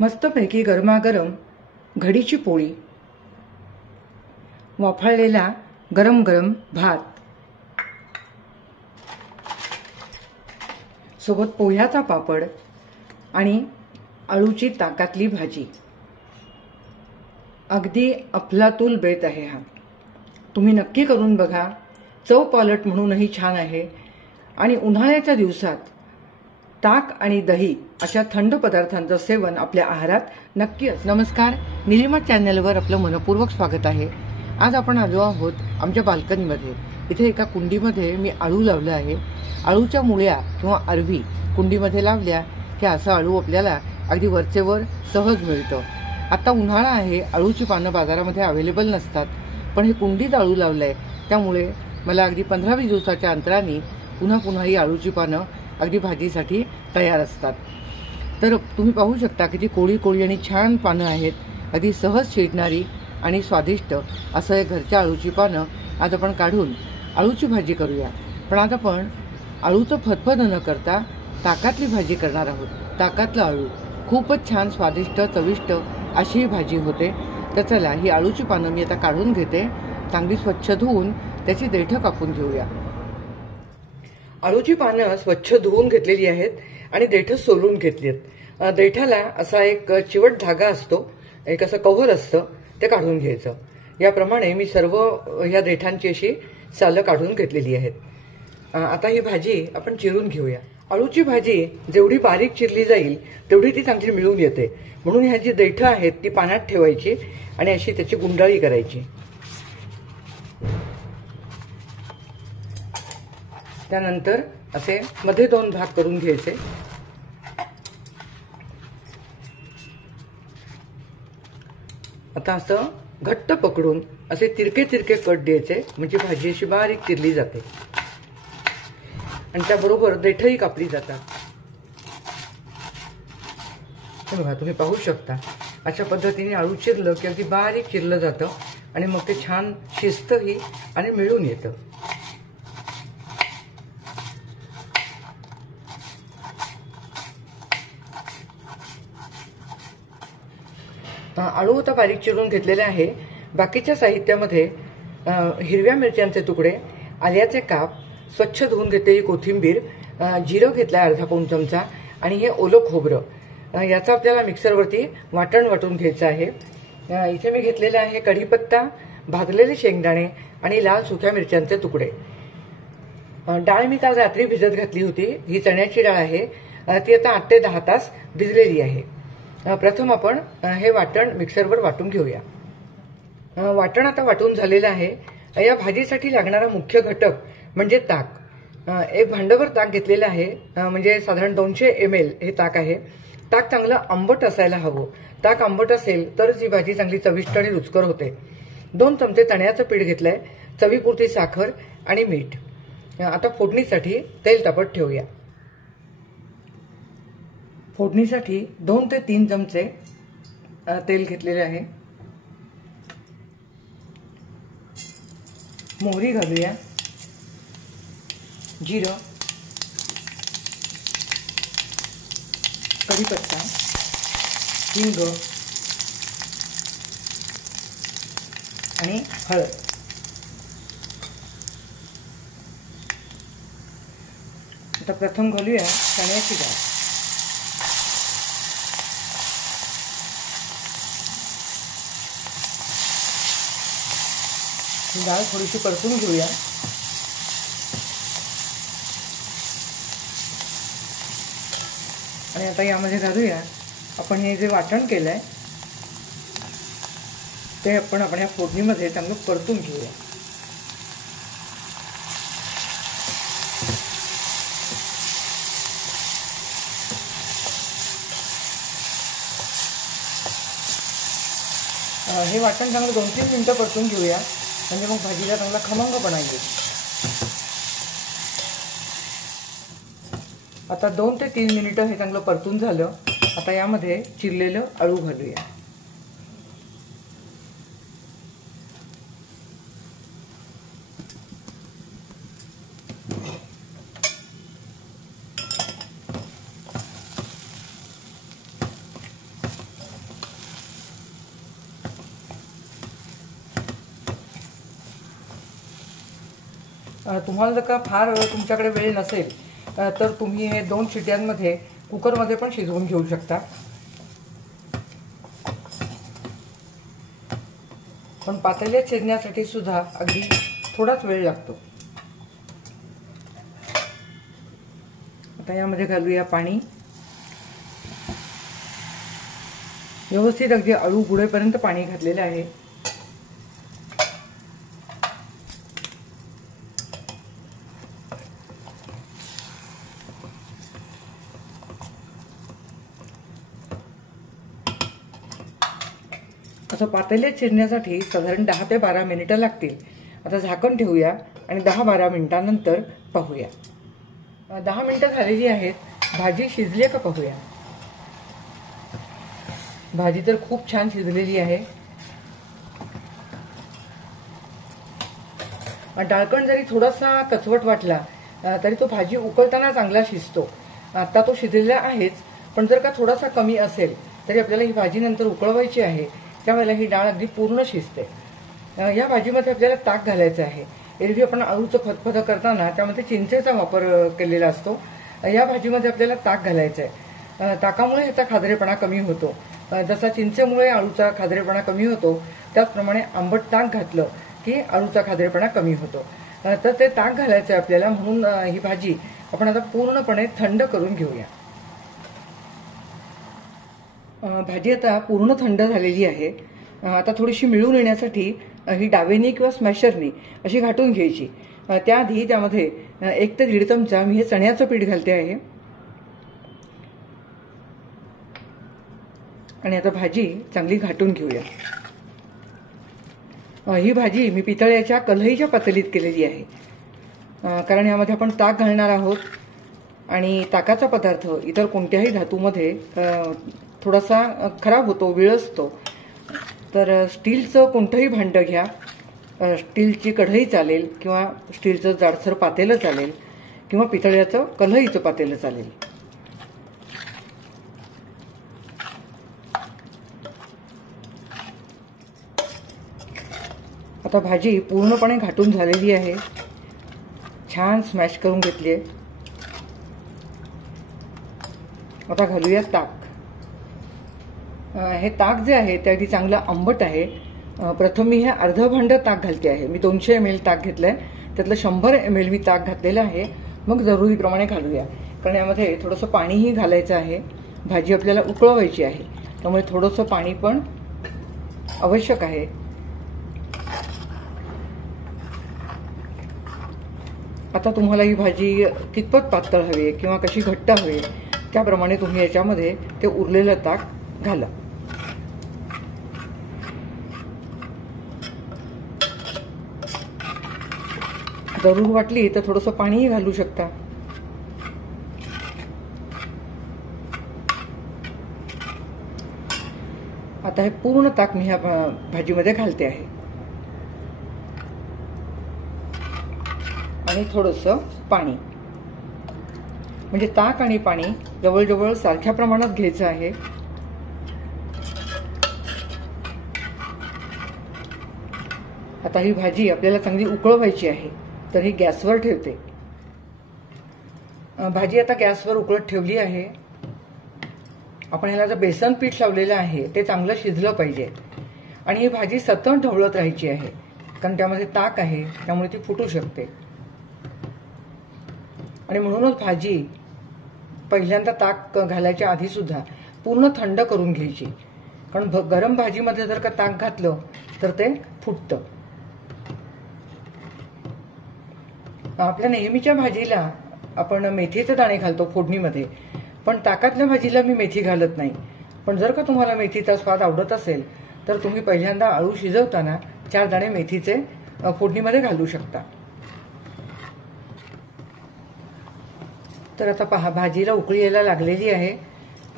मस्तपैकी गरमागरम घडीची पोळी, वाफळलेला गरम गरम भात, सोबत पोह्याचा पापड आणि आळूची ताकातली भाजी. अगदी अफलातून बेत आहे हा. तुम्ही नक्की करून बघा. चव पालट म्हणूनही छान आहे आणि उन्हाळ्याच्या दिवसात ताक आणि दही अशा थंड पदार्थांचं सेवन आपल्या आहारात नक्की असतं. नमस्कार, निलिमा चॅनलवर आपलं मनपूर्वक स्वागत आहे. आज आपण आलो आहोत आमच्या बाल्कनीमध्ये. इथे एका कुंडीमध्ये मी आळू लावलं आहे. आळूच्या मुळ्या किंवा अरवी कुंडीमध्ये लावल्या की असं आळू आपल्याला अगदी वरचेवर सहज मिळतं. आता उन्हाळा आहे, आळूची पानं बाजारामध्ये अवेलेबल नसतात, पण हे कुंडीत आळू लावलंय त्यामुळे मला अगदी 15-20 दिवसाच्या अंतराने पुन्हा ही आळूची पानं अगदी भाजीसाठी तयार असतात. तर तुम्ही पाहू शकता किती कोळी कोळी आणि छान पानं आहेत. अगदी सहज शिजणारी आणि स्वादिष्ट असं हे घरच्या आळूची पानं आज आपण काढून आळूची भाजी करूया. पण आज आपण आळूचं फतफद न करता ताकातली भाजी करणार आहोत. ताकातलं आळू खूपच छान स्वादिष्ट चविष्ट अशी ही भाजी होते. तर चला, ही आळूची पानं मी आता काढून घेते. चांगली स्वच्छ धुवून त्याची देठं कापून घेऊया. आळूची पानं स्वच्छ धुवून घेतलेली आहेत आणि देठं सोलून घेतली आहेत. देठाला असा एक चिवट धागा असतो, एक असं कव्हर असतं, ते काढून घ्यायचं. याप्रमाणे मी सर्व ह्या देठांची अशी सालं काढून घेतलेली आहेत. आता ही भाजी आपण चिरून घेऊया. आळूची भाजी जेवढी बारीक चिरली जाईल तेवढी ती चांगली मिळून येते. म्हणून ह्या जी देठं आहेत ती पाण्यात ठेवायची आणि अशी त्याची गुंडाळी करायची. त्यानंतर असे मध्ये 2 भाग करून घ्यायचे. आता असं घट्ट पकडून असे तिरके तिरके कट द्यायचे, म्हणजे भाजी अशी बारीक चिरली जाते आणि त्याबरोबर देठही कापली जातात. बघा, तुम्ही पाहू शकता अशा पद्धतीने आळू चिरलं की अगदी बारीक चिरलं जातं आणि मग ते छान शिजतंही आणि मिळून येतं. आळू आता बारीक चिरून घेतलेले आहे. बाकीच्या साहित्यामध्ये हिरव्या मिरच्यांचे तुकडे, आल्याचे काप, स्वच्छ धुवून घेतलेली कोथिंबीर, जिरं घेतलाय अर्धा पाऊण चमचा आणि हे ओलं खोबरं. याचं आपल्याला मिक्सरवरती वाटून घ्यायचं आहे. इथे मी घेतलेलं आहे कढीपत्ता, भाजलेले शेंगदाणे आणि लाल सुक्या मिरच्यांचे तुकडे. डाळ मी काल रात्री भिजत घातली होती. ही चण्याची डाळ आहे. ती आता 8 ते 10 तास भिजलेली आहे. प्रथम आपण हे वाटण मिक्सरवर वाटून घेऊया. वाटण आता वाटून झालेलं आहे. या भाजीसाठी लागणारा मुख्य घटक म्हणजे ताक. एक भांडभर ताक घेतलेलं आहे, म्हणजे साधारण 200 ml हे ताक आहे. ताक चांगलं आंबट असायला हवं. ताक आंबट असेल तरच ही भाजी चांगली चविष्ट आणि रुचकर होते. 2 चमचे चण्याचं पीठ घेतलंय, चवीपुरती साखर आणि मीठ. आता फोडणीसाठी तेल तापत ठेवूया. फोडणीसाठी 2 ते 3 चमचे तेल घेतलेले आहे. मोहरी घालूया, जिरं, कढीपत्ता, हिंग आणि हळद. आता प्रथम घालूया चण्याची डाळ. ही डाळ थोडीशी परतून घेऊया. आणि आता यामध्ये घालूया आपण हे जे वाटण केलंय ते आपण या फोडणीमध्ये चांगलं परतून घेऊया. हे वाटण चांगलं 2-3 मिनिटं परतून घेऊया, म्हणजे मग भाजीला चांगला खमंगपणा येईल. आता 2 ते 3 मिनिटं हे चांगलं परतून झालं. आता यामध्ये चिरलेलं आळू घालूया. तुम्हाला जर का फार तुमच्याकडे वेळ नसेल तर तुम्ही हे 2 शिट्यांमध्ये कुकरमध्ये पण शिजवून घेऊ शकता. पण पातेल्यात शिजण्यासाठी सुद्धा अगदी थोडाच वेळ लागतो. आता यामध्ये घालूया पाणी. व्यवस्थित अगदी अळू गुळेपर्यंत पाणी घातलेलं आहे. असं पातेल्यात शिजण्यासाठी साधारण 10 ते 12 मिनिटं लागतील. आता झाकण ठेवूया आणि 10-12 मिनिटांनंतर पाहूया. 10 मिनिटं झालेली आहेत. भाजी शिजली का पाहूया. भाजी तर खूप छान शिजलेली आहे. डाळकण जरी थोडासा कचवट वाटला तरी तो भाजी उकळताना चांगला शिजतो. आता तो शिजलेला आहेच, पण जर का थोडासा कमी असेल तरी आपल्याला ही भाजी नंतर उकळवायची आहे. त्यावेळेला ही डाळ अगदी पूर्ण शिजते. या भाजीमध्ये आपल्याला ताक घालायचं आहे. एरवी आपण अळूचं फतफतं करताना त्यामध्ये चिंचेचा वापर केलेला असतो. या भाजीमध्ये आपल्याला ताक घालायचं आहे. ताकामुळे ह्याचा खादरेपणा कमी होतो. जसा चिंचेमुळे अळूचा खादरेपणा कमी होतो त्याचप्रमाणे आंबट ताक घातलं की अळूचा खादरेपणा कमी होतो. तर ते ताक घालायचं आहे आपल्याला. म्हणून ही भाजी आपण आता पूर्णपणे थंड करून घेऊया. भाजी आता पूर्ण थंड झालेली आहे. आता थोडीशी मिळून येण्यासाठी ही डावेनी किंवा स्मॅशरनी अशी घाटून घ्यायची. त्याआधी त्यामध्ये 1 ते 1.5 चमचा मी हे चण्याचं पीठ घालते आहे. आणि आता भाजी चांगली घाटून घेऊया. ही भाजी मी पितळ्याच्या कढईच्या पातेलीत केलेली आहे. कारण यामध्ये आपण ताक घालणार आहोत आणि ताकाचा पदार्थ इतर कोणत्याही धातूमध्ये थोडासा खराब होतो, विळसतो. तर स्टीलचं कोणतंही भांडं घ्या. स्टीलची कढई चालेल किंवा स्टीलचं जाडसर पातेलं चालेल किंवा पितळ्याचं कढईचं पातेलं चालेल. आता भाजी पूर्णपणे घाटून झालेली आहे. छान स्मॅश करून घेतली आहे. आता घालूया ताक. हे ताक जे आहे ते अगदी चांगलं आंबट आहे. प्रथम मी हे अर्ध भांड ताक घालते आहे. मी 200 ml ताक घेतलंय. त्यातलं 100 ml मी ताक घातलेलं आहे. मग जरुरीप्रमाणे घालूया, कारण यामध्ये थोडंसं पाणीही घालायचं आहे. भाजी आपल्याला उकळवायची आहे, त्यामुळे थोडंसं पाणी पण आवश्यक आहे. आता तुम्हाला ही भाजी कितपत पातळ हवी किंवा कशी घट्ट हवी त्याप्रमाणे तुम्ही याच्यामध्ये ते उरलेलं ताक घाला. जरूर वाटली तर थोडंसं पाणीही घालू शकता. आता हे पूर्ण ताक मी ह्या भाजीमध्ये घालते आहे आणि थोडंसं पाणी, म्हणजे ताक आणि पाणी जवळजवळ सारख्या प्रमाणात घ्यायचं आहे. आता ही भाजी आपल्याला चांगली उकळवायची आहे, तर ही गॅसवर ठेवते. भाजी आता गॅसवर उकळत ठेवली आहे. आपण ह्याला जे बेसन पीठ लावलेलं आहे ते चांगलं शिजलं पाहिजे आणि ही भाजी सतत ढवळत राहायची आहे, कारण त्यामध्ये ताक आहे, त्यामुळे ती फुटू शकते. आणि म्हणूनच भाजी पहिल्यांदा ताक घालायच्या आधी सुद्धा पूर्ण थंड करून घ्यायची, कारण गरम भाजीमध्ये जर का ताक घातलं तर ते फुटतं. आपल्या नेहमीच्या भाजीला आपण मेथीचे दाणे घालतो फोडणीमध्ये, पण ताकातल्या भाजीला मी मेथी घालत नाही. पण जर का तुम्हाला मेथीचा स्वाद आवडत असेल तर तुम्ही पहिल्यांदा अळू शिजवताना 4 दाणे मेथीचे फोडणीमध्ये घालू शकता. तर आता पहा, भाजीला उकळी यायला लागलेली आहे.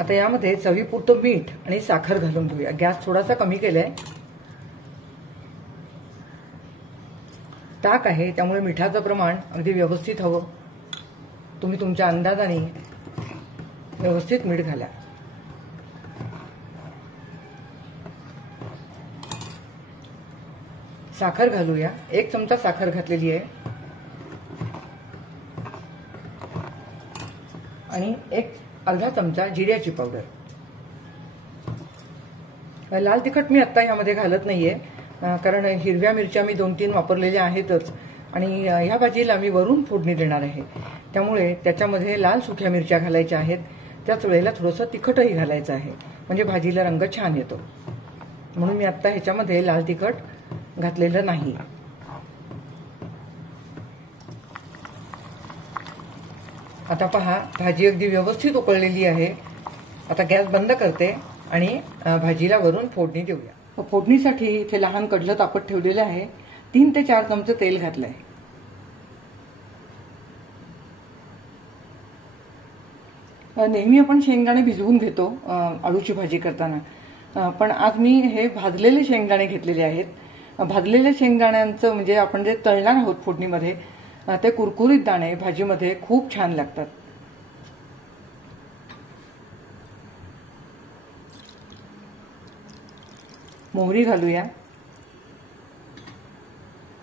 आता यामध्ये चवीपुरतं मीठ आणि साखर घालून घेऊया. गॅस थोडासा कमी केलाय. ताक आहे त्यामुळे मिठाचं प्रमाण अगदी व्यवस्थित हवं. तुम्ही तुमच्या अंदाजाने व्यवस्थित मीठ घाला. साखर घालूया. 1 चमचा साखर घातलेली आहे. आणि एक अर्धा चमचा जिऱ्याची पावडर. लाल तिखट मी आत्ता ह्यामध्ये घालत नाहीये, कारण हिरव्या मिरच्या मी 2-3 वापरलेल्या आहेतच आणि ह्या भाजीला मी वरून फोडणी देणार आहे. त्यामुळे त्याच्यामध्ये लाल सुक्या मिरच्या घालायच्या आहेत. त्याच वेळेला थोडंसं तिखटही घालायचं आहे, म्हणजे भाजीला रंग छान येतो. म्हणून मी आत्ता ह्याच्यामध्ये लाल तिखट घातलेलं नाही. आता पहा, भाजी अगदी व्यवस्थित उकळलेली आहे. आता गॅस बंद करते आणि भाजीला वरून फोडणी देऊया. फोडणीसाठी इथे लहान कढलं तापत ठेवलेलं आहे. 3 ते 4 चमचे तेल घातलंय. नेहमी आपण शेंगदाणे भिजवून घेतो आळूची भाजी करताना, पण आज मी हे भाजलेले शेंगदाणे घेतलेले आहेत. भाजलेल्या शेंगदाण्यांचं म्हणजे आपण जे तळणार आहोत फोडणीमध्ये, ते कुरकुरीत दाणे भाजीमध्ये खूप छान लागतात. मोहरी घालूया,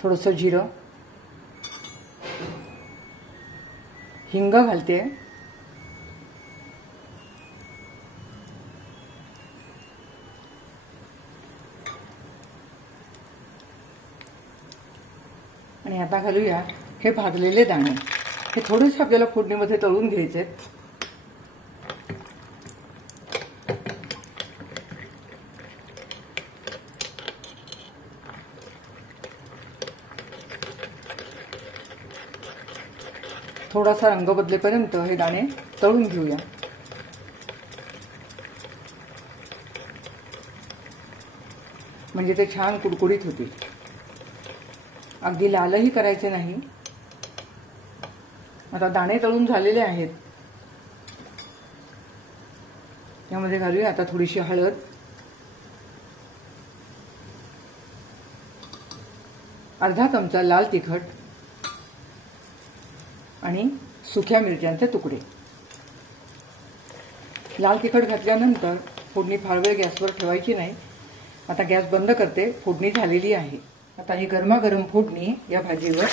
थोडंसं जिरं, हिंग घालते, आणि आता घालूया हे भाजलेले दाणे. हे थोडेसे आपल्याला फोडणीमध्ये तळून घ्यायचे. थोडासा रंग बदलेपर्यंत हे दाणे तळून घेऊया. म्हणजे ते छान कुरकुरीत होतील. अगदी लालही करायचे नाही. आता दाणे तळून झालेले आहेत. यामध्ये घालूया आता थोडीशी हळद, अर्धा चमचा लाल तिखट आणि सुक्या मिरच्यांचे तुकडे. लाल तिखट घातल्यानंतर फोडणी फार वेळ गॅसवर ठेवायची नाही. आता गॅस बंद करते. फोडणी झालेली आहे. आता ही गरमागरम फोडणी या भाजीवर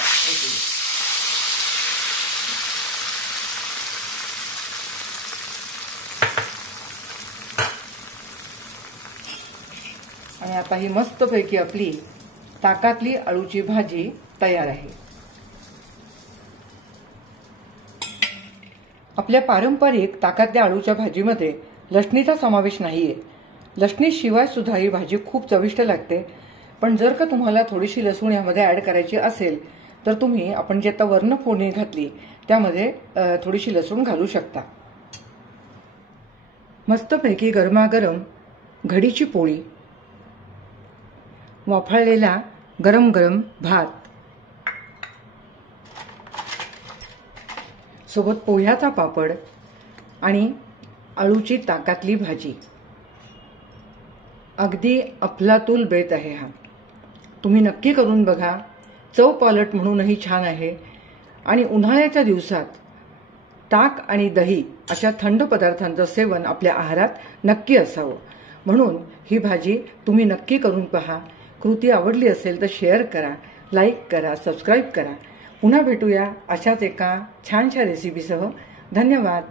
आणि आता ही मस्तपैकी आपली ताकातली आळूची भाजी तयार आहे. आपल्या पारंपरिक ताकातल्या आळूच्या भाजीमध्ये लसणीचा समावेश नाहीये. लसणीशिवाय सुद्धा ही भाजी खूप चविष्ट लागते. पण जर का तुम्हाला थोडीशी लसूण यामध्ये ऍड करायची असेल तर तुम्ही आपण जे आता वर्ण फोडणी घातली त्यामध्ये थोडीशी लसूण घालू शकता. मस्तपैकी गरमागरम घडीची पोळी, वाफळलेला गरम गरम भात, सोबत पोह्याचा पापड आणि आळूची ताकातली भाजी. अगदी अफलातून बेत आहे हा. तुम्ही नक्की करून बघा. चव पालट म्हणूनही छान आहे आणि उन्हाळ्याच्या दिवसात ताक आणि दही अशा थंड पदार्थांचं सेवन आपल्या आहारात नक्की असावं. म्हणून ही भाजी तुम्ही नक्की करून पहा. कृती आवडली असेल तर शेअर करा, लाईक करा, सबस्क्राईब करा. पुन्हा भेटूया अशाच एका छानशा रेसिपीसह. धन्यवाद.